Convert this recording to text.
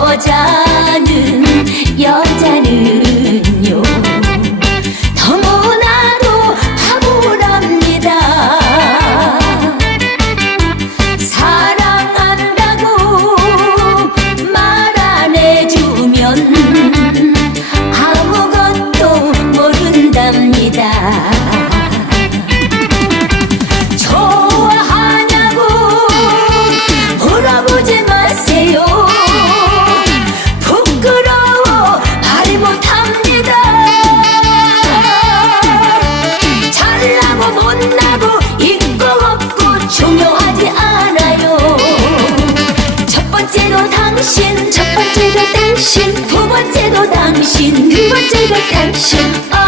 여자는 여자는요. 너무나도 바보랍니다. 사랑한다고 말 안 해주면 아무것도 모른답니다 번째로 당신 첫 번째로 당신 두 번째로 당신 두 번째로 당신. 아